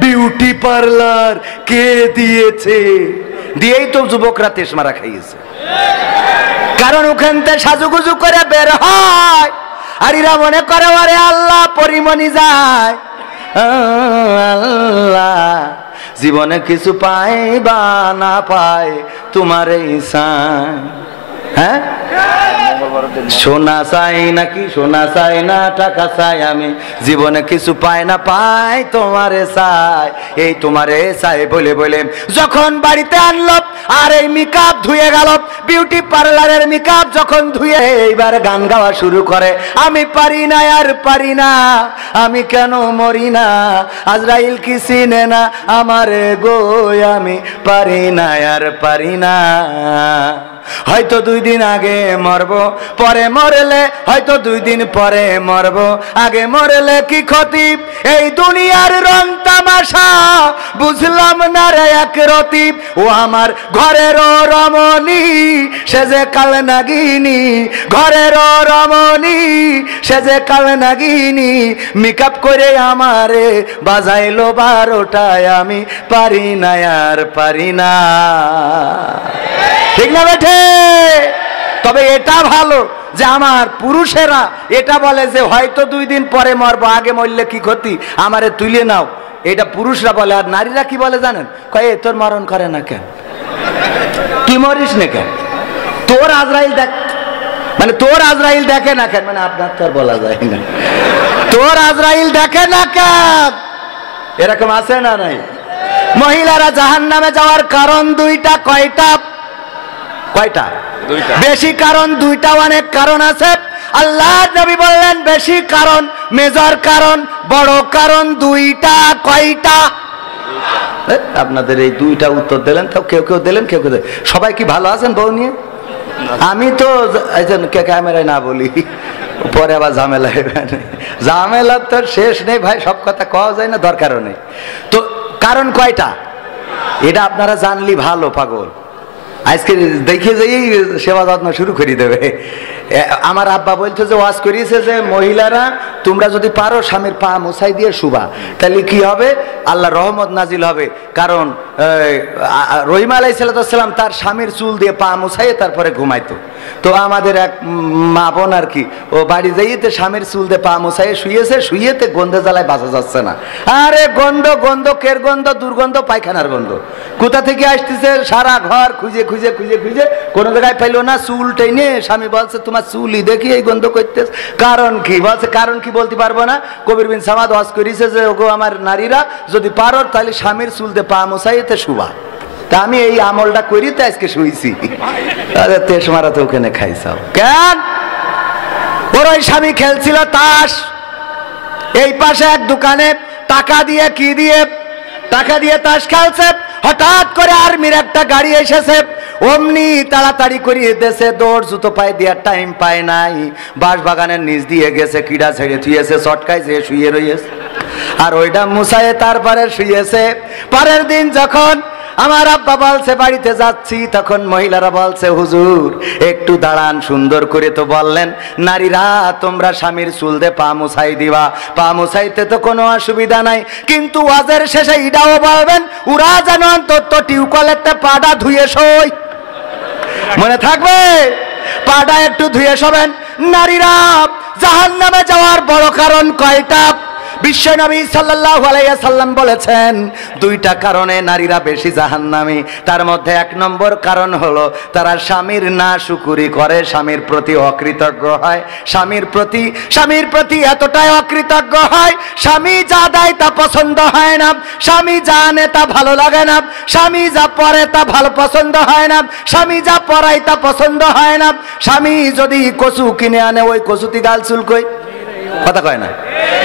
Beauty parlour কে দিয়েছে? দিয়েই তো যুবকরা তেশ মারা খাইয়েছে। কারণ ওখান থেকে সাজুগুজু করে বের হয়, আর এরা মনে করে আরে আল্লাহ পরিমণি যায়। আল্লাহ জীবনে কিছু পায় বা না পায় তোমার ইচ্ছা। হ্যাঁ, সোনা চাই নাকি সোনা চাই না, টাকা চাই আমি, জীবনে কিছু পাই না পাই তোমারে চাই, এই তোমারে চাই বলে বলে যখন বাড়িতে আনলো আর এই মেকআপ ধুয়ে গেল, বিউটি পার্লারের মেকআপ যখন ধুয়ে এইবার গান গাওয়া শুরু করে, আমি পারি না আর পারি না, আমি কেন মরি না, আজরাইল কি চিনে না আমারে গো, আমি পারি না আর পারি না। হয়তো 2 দিন আগে মরবো, পরে মরলে হয়তো 2 দিন পরে মরবো, আগে মরলে কি ক্ষতি, এই দুনিয়ার রং তামাশা বুঝলাম না রে এক রতি, ও আমার ঘরের রমণী সে যে কাল নাগিনী, ঘরের রমণী সে যে কাল নাগিনী, মেকআপ করে আমারে বাজাইলো 12টায়, আমি পারি না আর পারি না। ঠিক না বেঠে? তবে এটা ভালো যে আমার পুরুষেরা এটা বলে যে হয়তো 2 দিন পরে মরবো, আগে মরলে কি ক্ষতি, আমারে তুলে নাও, এটা পুরুষরা বলে। আর নারীরা কি বলে জানেন? কয়ে তোর মরণ করে না কেন, তুই মরিস না কেন, তোর আজরাইল দেখ, মানে তোর আজরাইল দেখে না কেন, মানে আপনার তো আর বলা যায় না, তোর আজরাইল দেখে না কেন। এরকম আছে না নাই? মহিলারা জাহান্নামে যাওয়ার কারণ 2টা। কয়টা? কয়টা? 2টা। বেশি কারণ 2টা, অনেক কারণ আছে। আল্লাহ নবী বললেন বেশি কারণ, মেজর কারণ, বড় কারণ 2টা। কয়টা? আপনাদের এই 2টা উত্তর দিলেন, তো কেউ কেউ দিলেন, কেউ কেউ দিলেন। সবাই কি ভালো আছেন বউ নিয়ে? আমি তো ক্যামেরায় না বলি, পরে আবার ঝামেলা, ঝামেলা তো শেষ নেই ভাই, সব কথা কওয়া যায় না, দরকারও নেই। তো কারণ কয়টা এটা আপনারা জানলি ভালো। পাগল আজকে দেখে যেই সেবা যত্ন শুরু করে দেবে। আমার আব্বা বলছে যে ওয়াজ করিয়েছে যে মহিলারা তোমরা যদি পারো স্বামীর পা মুছাই দিয়ে শুবা, তাহলে কি হবে, আল্লাহ রহমত নাজিল হবে। কারণ রহিম আলাইহিস সালাম তার স্বামীর চুল দিয়ে পা মুছাইয়ে তারপরে ঘুমাইতো। তো আমাদের এক মা বোন আর কি, ও বাড়ি যাইতে স্বামীর চুল দিয়ে পা মুছাইয়ে শুয়েছে, শুয়েতে গন্ধে জ্বালায় বাঁচা যাচ্ছে না। আরে গন্ধ, গন্ধ কের গন্ধ, দুর্গন্ধ, পায়খানার গন্ধ, কোথা থেকে আসতেছে, সারা ঘর খুঁজে খুঁজে খুঁজে খুঁজে কোনো জায়গায় পাইলো না, চুল টেনে স্বামী বলছে তোমার চুলই দেখি এই গন্ধ করতে, কারণ কি? বলছে কারণ কি বলতে পারবো না। কবির বিন সামাদ ওয়াজ করেছে যে ওগো আমার নারীরা যদি পারো তাহলে স্বামীর চুল দিয়ে পা মুছাইতে শুবা। তা আমি এই আমলটা করি তো আজকে শুইছি। তেশ মারা তো ওখানে খাইছাও কেন? ওর ওই স্বামী খেলছিল তাস, এই পাশে এক দোকানে টাকা দিয়ে কি দিয়ে, টাকা দিয়ে তাস খেলছে। হঠাৎ করে আর্মির একটা গাড়ি এসেছে, অমনি তাড়াতাড়ি করিয়ে দেশে দৌড়, জুতো পায়ে দেওয়ার টাইম পায় নাই, বাঁশ বাগানের নিচ দিয়ে গেছে, কিড়া ছেড়ে থুয়েছে, চটকায় যে শুয়ে রয়েছে, আর ওইটা মুছায়ে তারপরে শুয়েছে। পরের দিন যখন আমার আব্বা বলছে বাড়িতে যাচ্ছি, তখন মহিলারা বলছে হুজুর একটু দাঁড়ান, সুন্দর করে তো বললেন নারীরা তোমরা স্বামীর চুল দিয়ে পা মুছাই দিবা, পা মুছাইতে তো কোনো অসুবিধা নাই, কিন্তু ওয়াজের শেষে ইটাও বলবেন ওরা যেন অন্তত টিউকলেরটা পাটা ধুয়ে সই, মনে থাকবে, পাটা একটু ধুয়ে শোবেন। নারীরা জাহান্নামে যাওয়ার বড় কারণ কয়টা? বিশ্ব নবী সাল্লাল্লাহু আলাইহি সাল্লাম বলেছেন 2টা কারণে নারীরা বেশি জাহান্নামী। তার মধ্যে 1 নম্বর কারণ হলো তারা স্বামীর নাশুকুরি করে, স্বামীর প্রতি অকৃতজ্ঞ হয়, স্বামীর প্রতি এতটাই অকৃতজ্ঞ হয়, স্বামী যা দেয় তা পছন্দ হয় না, স্বামী যা আনে তা ভালো লাগে না, স্বামী যা পরে তা ভালো পছন্দ হয় না, স্বামী যা পরায় তা পছন্দ হয় না। স্বামী যদি কচু কিনে আনে ওই কচুতি গাল চুলকই, কথা কয় না।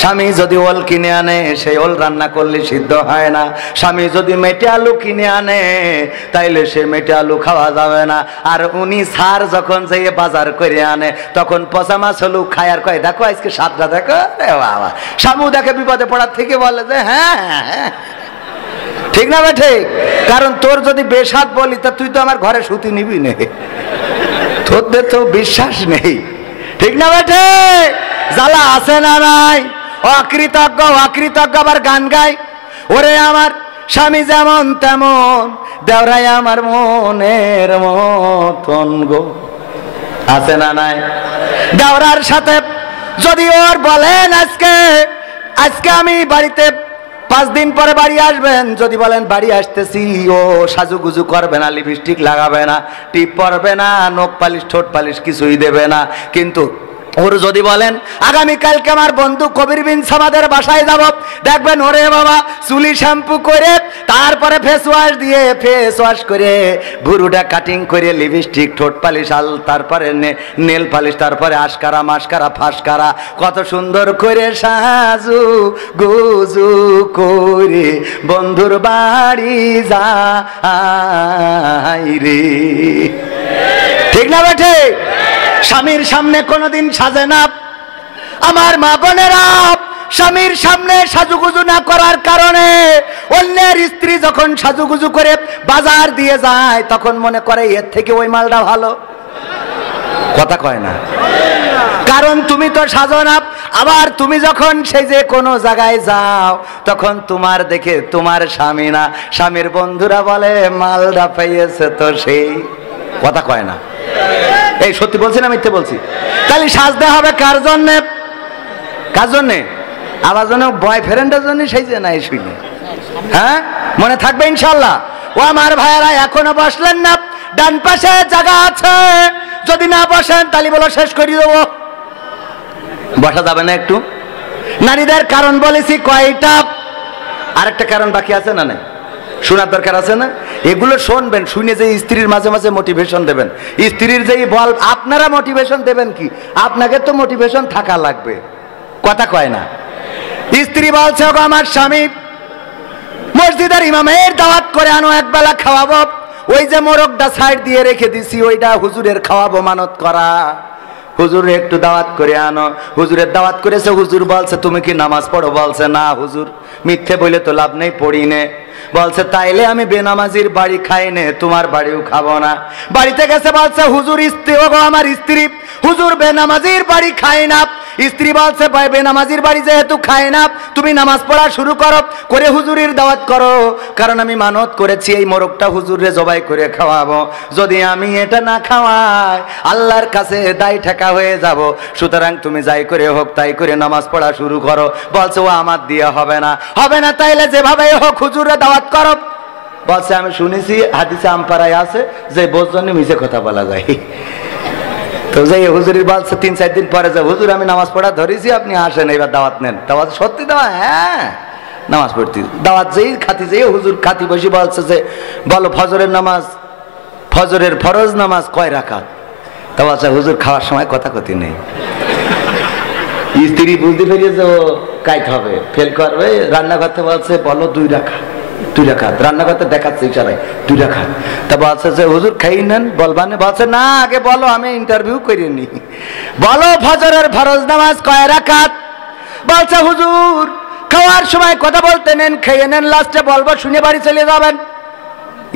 স্বামী যদি ওল কিনে আনে সেই ওল রান্না করলে সিদ্ধ হয় না। স্বামী যদি মেটে আলু কিনে আনে তাইলে সে মেটে আলু খাওয়া যাবে না। আর উনি সার যখন যেয়ে বাজার করে আনে তখন পচা মাছ হলু খায়, আর কয় দেখো আজকে স্বাদটা দেখো, বাবা স্বামী দেখে বিপদে পড়ার থেকে বলে যে হ্যাঁ হ্যাঁ, ঠিক না বেঠে? কারণ তোর যদি বেসাদ বলি তা তুই তো আমার ঘরে সুতি নিবি না, তোদের তো বিশ্বাস নেই, ঠিক না বেঠে? জ্বালা আছে না নাই? অকৃতজ্ঞ আবার গান গায়, ওরে আমার স্বামী যেমন তেমন, দেওরাই আমার মনের মতন গো। আছে না নাই? দেওরার সাথে যদি ওর বলেন আজকে আমি বাড়িতে 5 দিন পরে বাড়ি আসবেন, যদি বলেন বাড়ি আসতেছি, ও সাজুগুজু করবে না, লিপস্টিক লাগাবে না, টিপ পরবে না, নখ পালিশ ঠোঁট পালিশ কিছুই দেবে না। কিন্তু ওর যদি বলেন আগামীকালকে আমার বন্ধু কবির বিন সামাদের বাসায় যাব, দেখবেন ওরে বাবা চুলি শ্যাম্পু করে, তারপরে ফেস ওয়াশ করে, ভুরুটা কাটিং করে, লিপস্টিক ঠোঁট পালিশ তারপরে নেল পালিশ, তারপরে আশকারা মাস্কারা ফাঁসকারা, কত সুন্দর করে সাজু গুজু করে বন্ধুর বাড়ি যাই রে। ঠিক না বেঠে? স্বামীর সামনে কোনোদিন সাজে না। আমার মা বোনেরা, স্বামীর সামনে সাজুগুজু না করার কারণে অন্যের স্ত্রী যখন সাজুগুজু করে বাজার দিয়ে যায়, তখন মনে করে এর থেকে ওই মালটা ভালো। কথা কয় না, কারণ তুমি তো সাজো না। আবার তুমি যখন সেই যে কোনো জায়গায় যাও, তখন তোমার দেখে তোমার স্বামী না, স্বামীর বন্ধুরা বলে মালটা পেয়েছে তো সেই। কথা কয় না? এই সত্যি বলছি না মিথ্যে বলছি? তাহলে সাজতে হবে কার জন্যে? কার জন্যে? আবার জন্য বয়ফ্রেন্ডের জন্য সেই যে নাই শুনে। হ্যাঁ, মনে থাকবে ইনশাল্লাহ। ও আমার ভাইয়েরা, এখনো বসলেন না? ডান পাশে জায়গা আছে, যদি না বসেন তাহলে বলো শেষ করে দেবো। বসা যাবে না একটু? নারীদের কারণ বলেছি কয়টা, আরেকটা কারণ বাকি আছে না? নাই শোনার দরকার আছে না? এগুলো শুনবেন, শুনে যে স্ত্রীর মাঝে মাঝে মোটিভেশন দেবেন। স্ত্রীর যেই বল, আপনারা মোটিভেশন দেবেন কি? আপনাকে তো মোটিভেশন থাকা লাগবে। কথা কয় না? স্ত্রী বলছে ওগো আমার স্বামী, মসজিদের ইমামের দাওয়াত করে আনো, একবেলা খাওয়াবো। ওই যে মোরগটা সাইড দিয়ে রেখে দিছি, ওইটা হুজুরের খাওয়াবো, মানত করা। হুজুর একটু দাওয়াত করে আনো। হুজুরের দাওয়াত করেছে, হুজুর বলছে তুমি কি নামাজ পড়ো? বলছে না হুজুর, মিথ্যে বলে তো লাভ নেই, পড়ি নে। বলছে তাইলে আমি বেনামাজির বাড়ি খাই নে, তোমার বাড়িও খাবো না। বাড়িতে গেছে, বলছে হুজুর স্ত্রী, ওগো আমার স্ত্রী, হুজুর বেনামাজির বাড়ি খাই না। স্ত্রী বলছে ভাই বেনামাজির বাড়ি যেহেতু খায় না, তুমি নামাজ পড়া শুরু করো, করে হুজুরের দাওয়াত করো, কারণ আমি মানত করেছি এই মোরগটা হুজুরে জবাই করে খাওয়াবো। যদি আমি এটা না খাওয়াই, আল্লাহর কাছে দায় ঠেকা হয়ে যাব। সুতরাং তুমি যাই করে হোক তাই করে নামাজ পড়া শুরু করো। বলছে ও আমার দিয়ে হবে না। হবে না তাইলে যেভাবে হোক হুজুরে দাওয়াত করো। বলছে আমি শুনেছি হাদিসে আমপারায় আছে যে বোঝজনে মিছে কথা বলা যায়। তো যাই হুজুরের বলছে 3-4 দিন পরে যে হুজুর আমি নামাজ পড়া ধরেছি, আপনি আসেন এবার দাওয়াত নেন। দাওয়াত সত্যি দেওয়া? হ্যাঁ, নামাজ পড়তে দাওয়াত যেই খাতি যেই হুজুর খাতি বসে বলছে যে বলো ফজরের নামাজ, ফজরের ফরজ নামাজ কয় রাকাত? তা বলছে হুজুর খাওয়ার সময় কথা কথি নেই। স্ত্রী বুঝতে পেরিয়েছে ও কাইতে হবে, ফেল করবে। রান্না করতে বলছে বলো 2 রাকাত, 2 রাকাত। রান্না করতে দেখাচ্ছে ইশারায় 2 রাকাত। তা বলছে যে হুজুর খাই নেন, বলবানে? বলছে না, আগে বলো, আমি ইন্টারভিউ করিনি। বলো ফজরের ফরজ নামাজ কয় রাকাত? বলছে হুজুর খাওয়ার সময় কথা বলতে নেন, খেয়ে নেন, লাস্টে বলবো, শুনে বাড়ি চলে যাবেন।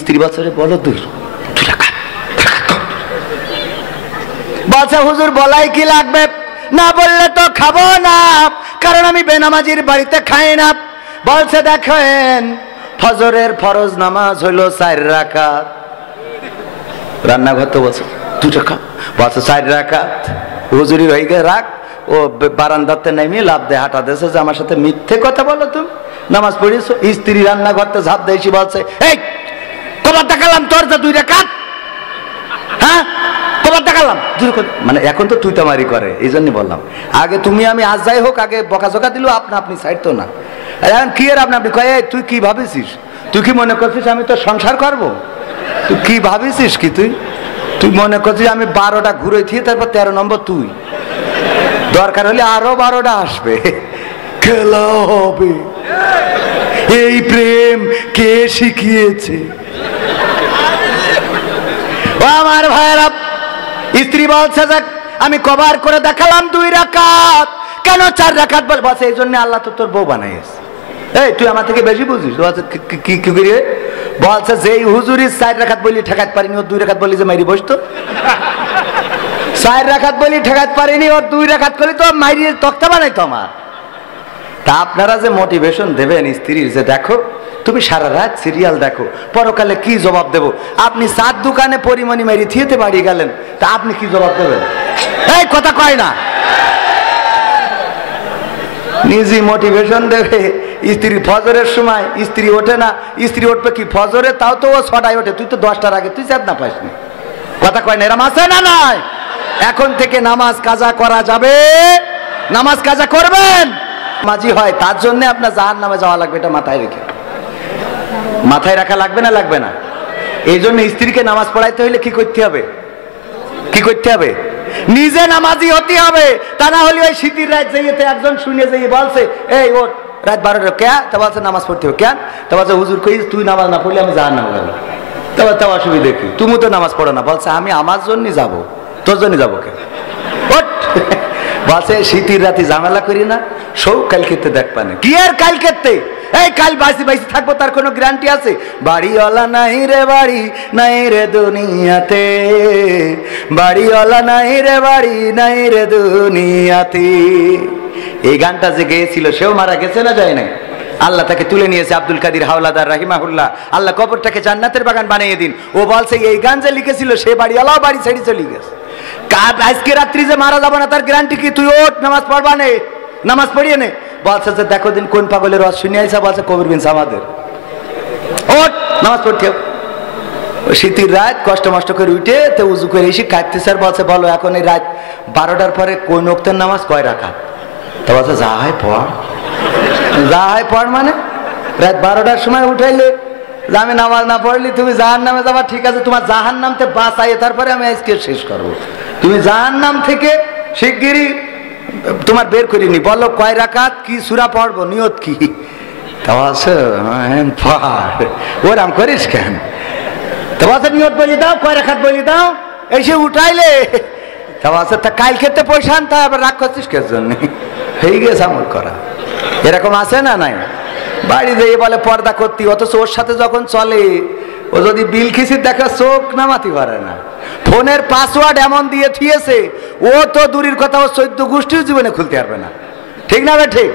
স্ত্রী বলছে বলো 2 রাকাত। বলছে হুজুর বলাই কি লাগবে? না বললে তো খাবো না, কারণ আমি বেনামাজির বাড়িতে খাই না। বলছে দেখেন ফজরের ফরজ নামাজ হইল 4 রাকাত। রান্নাঘর তো বলছে 2 রাকাত। বলছে 4 রাকাত। হুজুরি হয়ে গে রাখ। ও বারান্দাতে নেমে লাভ দেয়, হাঁটা দেশে যে আমার সাথে মিথ্যে কথা বলো, তুমি নামাজ পড়িয়েছো। স্ত্রী রান্নাঘরতে ঝাঁপ দিয়েছি, বলছে এই কবার দেখালাম তোর যে 2 রাকাত? হ্যাঁ কবার দেখালাম? মানে এখন তো তুই তামারি করে, এই জন্য বললাম। আগে তুমি আমি আজ যাই হোক, আগে বকাঝকা দিল, আপনি সাইড তো না। এখন কি আর আপনি কয়ে তুই কি ভাবিছিস? তুই কি মনে করছিস আমি তো সংসার করবো? তুই কি ভাবিছিস কি? তুই মনে করছিস আমি 12টা ঘুরে থিয়ে তারপর 13 নম্বর তুই? দরকার হলে আরো 12টা আসবে, খেলা হবে। এই প্রেম কে শিখিয়েছে? ও আমার ভাইরা, স্ত্রী বলছে যে আমি কবার করে দেখালাম 2 রাকাত, কেন 4 রাকাত বল? বলছে এই জন্য আল্লাহ তো তোর বউ বানাইছে। এই তুই আমার থেকে বেশি বুঝিস? কি করিয়ে বলছে যে হুজুরি 4 রাকাত বলি ঠেকাত পারিনি, ওর 2 রাকাত বলি যে মাইরি বসতো। 4 রাকাত বলি ঠেকাত পারিনি, ওর 2 রাকাত করলে তো মাইরি তক্তা বানাইতো আমার। তা আপনারা যে মোটিভেশন দেবেন স্ত্রীর যে দেখো তুমি সারা রাত সিরিয়াল দেখো, পরকালে কি জবাব দেব? আপনি চার দোকানে পরিমণি মেরি থিয়েতে বাড়ি গেলেন, তা আপনি কি জবাব দেবেন? এই কথা কয় না, নিজে মোটিভেশন দেবে। স্ত্রী ফজরের সময় স্ত্রী ওঠে না, স্ত্রী উঠবে কি ফজরে, তাও তো ও 6টায় ওঠে, তুই তো 10টার আগে তুই চাঁদ না পাসনি। কথা কয় না, এরম আছে না নাই? এখন থেকে নামাজ কাজা করা যাবে, নামাজ কাজা করবেন। মাঝি হয় তার জন্য আপনার জাহান্নামে যাওয়া লাগবে, এটা মাথায় রেখে, মাথায় রাখা লাগবে না লাগবে না? এই জন্য স্ত্রীকে নামাজ পড়াইতে হইলে কি করতে হবে? কি করতে হবে? নিজে নামাজি হতে হবে। তা না হলে ওই শীতের রাত যাইতে একজন শুনে যাই বলছে এই ওর রাত 12টা কে, তা বলছে নামাজ পড়তে হবে কেন, তা বলছে হুজুর কই তুই নামাজ না পড়লে আমি জাহান্নামে যাবো। তা অসুবিধা কি, তুমি তো নামাজ পড়ো না। বলছে আমি আমার জন্য যাবো, তোর জন্য যাবো কে? বলছে শীতের রাতে ঝামেলা করি না, সৌ কাল খেতে দেখবানে। কি আর কাল খেতে, এই কাল বাইসি বাইসি থাকবো তার কোনো গ্যারান্টি আছে? বাড়িওয়ালা নাই রে বাড়ি নাই রে দুনিয়াতে, বাড়িওয়ালা নাই রে বাড়ি নাই রে দুনিয়াতে। এই গানটা যে গেয়েছিল সেও মারা গেছে না যায় নাই? আল্লাহ তাকে তুলে নিয়েছে, আব্দুল কাদির হাওলাদার রাহিমাহুল্লাহ। আল্লাহ কবরটাকে জান্নাতের বাগান বানিয়ে দিন। ও বলছে এই গান যে লিখেছিল সে বাড়িওয়ালাও বাড়ি ছেড়ে চলে গেছে। আজকে রাত্রি যে মারা যাবো না তার গ্যারান্টি কি? তুই ওঠ নামাজ পড়বা নে, নামাজ পড়িয়ে নে। বলছে যে দেখো দিন কোন পাগলের রস শুনে আইসা, বলছে কবির বিন আমাদের ওঠ নামাজ পড়তে হবে। শীতের রাত কষ্ট মষ্ট করে উঠে তো উজু করে এসে কাঁদতে স্যার বলছে বলো এখন এই রাত 12টার পরে কোন ওক্তের নামাজ কয় রাকাত? তা বলছে যা হয় পড়, যা হয় পড়। মানে রাত 12টার সময় উঠাইলে আমি নামাজ না পড়লি তুমি জাহান্নামে যাবা, ঠিক আছে তোমার জাহান্নাম থেকে বাঁচাই, তারপরে আমি আজকে শেষ করবো। তুমি জাহান্নাম থেকে শিগগিরই তোমার বের করিনি, বলো কয় রাকাত, কি সূরা পড়বো, নিয়ত কি? তা বলছে ওরাম করিস কেন? তা বলছে নিয়ত বলি দাও, কয় রাকাত বলি দাও, এসে উঠাইলে। তা বলছে তা কাল খেতে পয়সা আনতে আবার রাগ করছিস কে জন্য? হয়ে গেছে আমল করা। এরকম আছে না নাই? বাড়ি যেয়ে বলে পর্দা করতি, অথচ ওর সাথে যখন চলে ও যদি বিল খিসির দেখা চোখ নামাতে পারে না। ফোনের পাসওয়ার্ড এমন দিয়ে থিয়েছে ও তো দূরের কথা, ও 14 গোষ্ঠীর জীবনে খুলতে পারবে না। ঠিক না? ঠিক।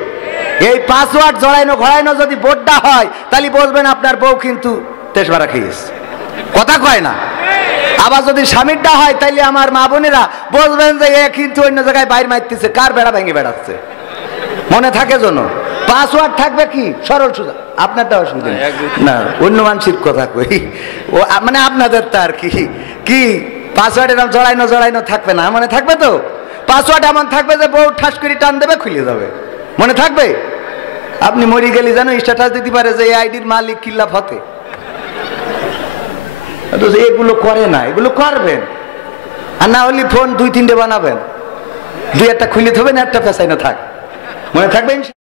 এই পাসওয়ার্ড জড়াইনো ঘড়াইনো যদি বোর্ডটা হয় তাহলে বুঝবেন আপনার বউ কিন্তু তেজমারা খেয়েছে। কথা কয় না? আবার যদি স্বামীরটা হয় তাইলে আমার মা বোনেরা বুঝবেন যে এ কিন্তু অন্য জায়গায় বাইর মারতেছে, কার বেড়া ভেঙে বেড়াচ্ছে। মনে থাকে জন্য পাসওয়ার্ড থাকবে কি সরল সোজা, আপনারটা অসুবিধা না, অন্য মানুষের কথা কই, ও মানে আপনাদের তো আর কি কি পাসওয়ার্ড এরকম জড়াইনো জড়াইনো থাকবে না, মনে থাকবে তো? পাসওয়ার্ড এমন থাকবে যে বউ ঠাস করে টান দেবে খুলে যাবে, মনে থাকবে? আপনি মরি গেলে জানো স্ট্যাটাস দিতে পারে যে এই আইডির মালিক কিল্লা ফতে। এগুলো করে না, এগুলো করবেন। আর না হলে ফোন 2-3টে বানাবেন, 2-1টা খুলে থবেন, একটা পেছাই না থাক, মনে থাকবে।